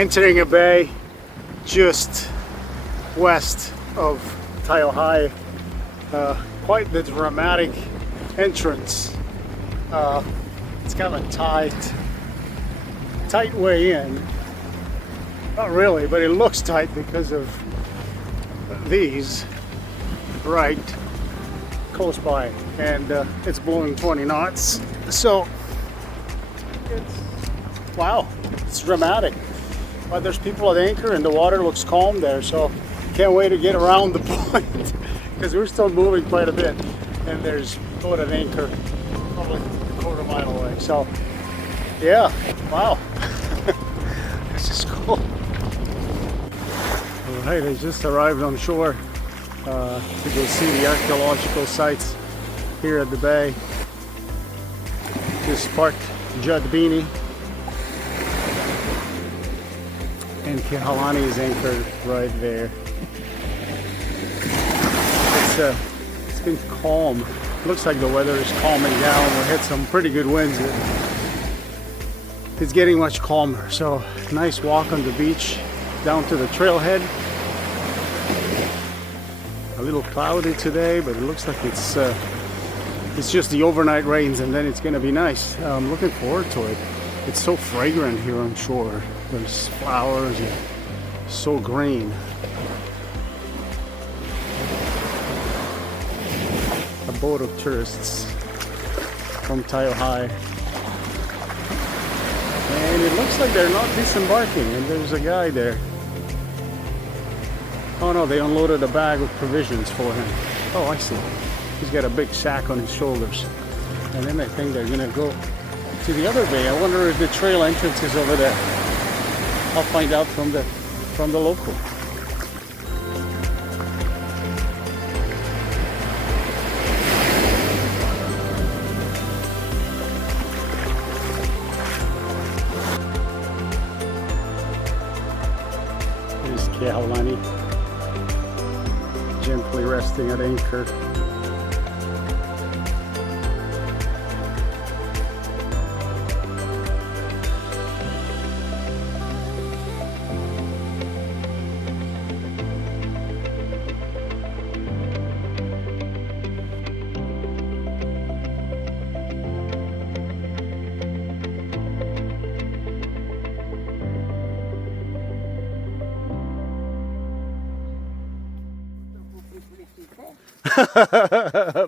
entering a bay just west of Taiohae. Quite the dramatic entrance. It's kind of a tight way in. Not really, but it looks tight because of these right close by, and it's blowing 20 knots. So wow, it's dramatic. But there's people at anchor and the water looks calm there, so can't wait to get around the point because we're still moving quite a bit, and there's boat at anchor probably a quarter mile away. So yeah, wow. This is cool. Alright, I just arrived on shore to go see the archaeological sites here at the bay. Just parked Judd Beanie, and Kehalani is anchored right there. It's been calm. Looks like the weather is calming down. We had some pretty good winds. It's getting much calmer. So nice walk on the beach down to the trailhead. A little cloudy today, but it looks like it's just the overnight rains, and then it's gonna be nice. I'm looking forward to it. It's so fragrant here on shore. There's flowers and so green. A boat of tourists from Taiohae. And it looks like they're not disembarking, and there's a guy there. Oh no, they unloaded a bag of provisions for him. Oh, I see. He's got a big sack on his shoulders. And then I think they're gonna go to the other bay. I wonder if the trail entrance is over there. I'll find out from the local. Here's Kehalani, gently resting at anchor.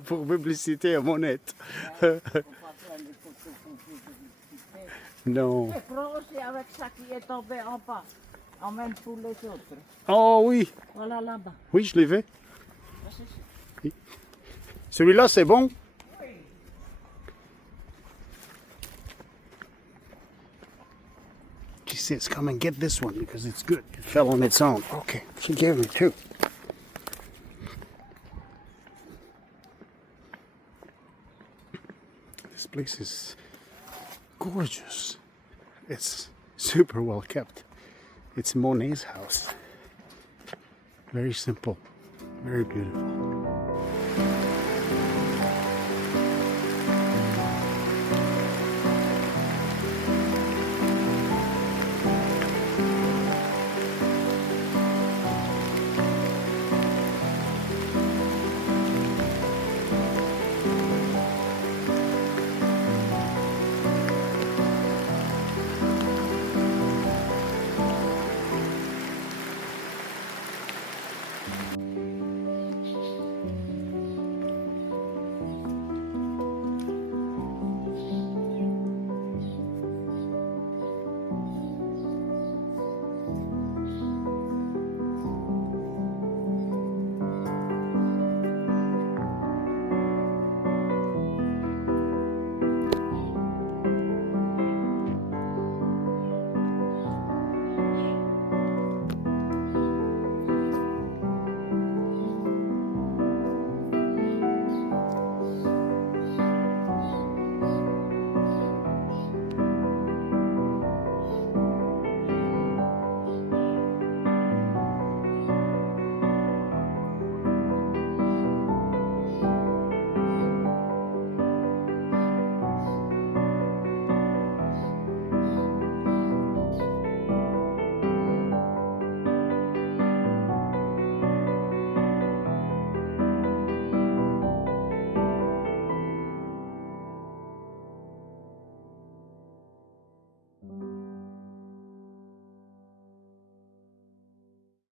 Pour publicité à monette. Non. Oh oui. Voilà là-bas. Oui, je l'ai vu. Celui-là, c'est bon? She says, come and get this one because it's good. It fell on its own. Okay, she gave me two. This place is gorgeous. It's super well kept. It's Monet's house. Very simple, very beautiful.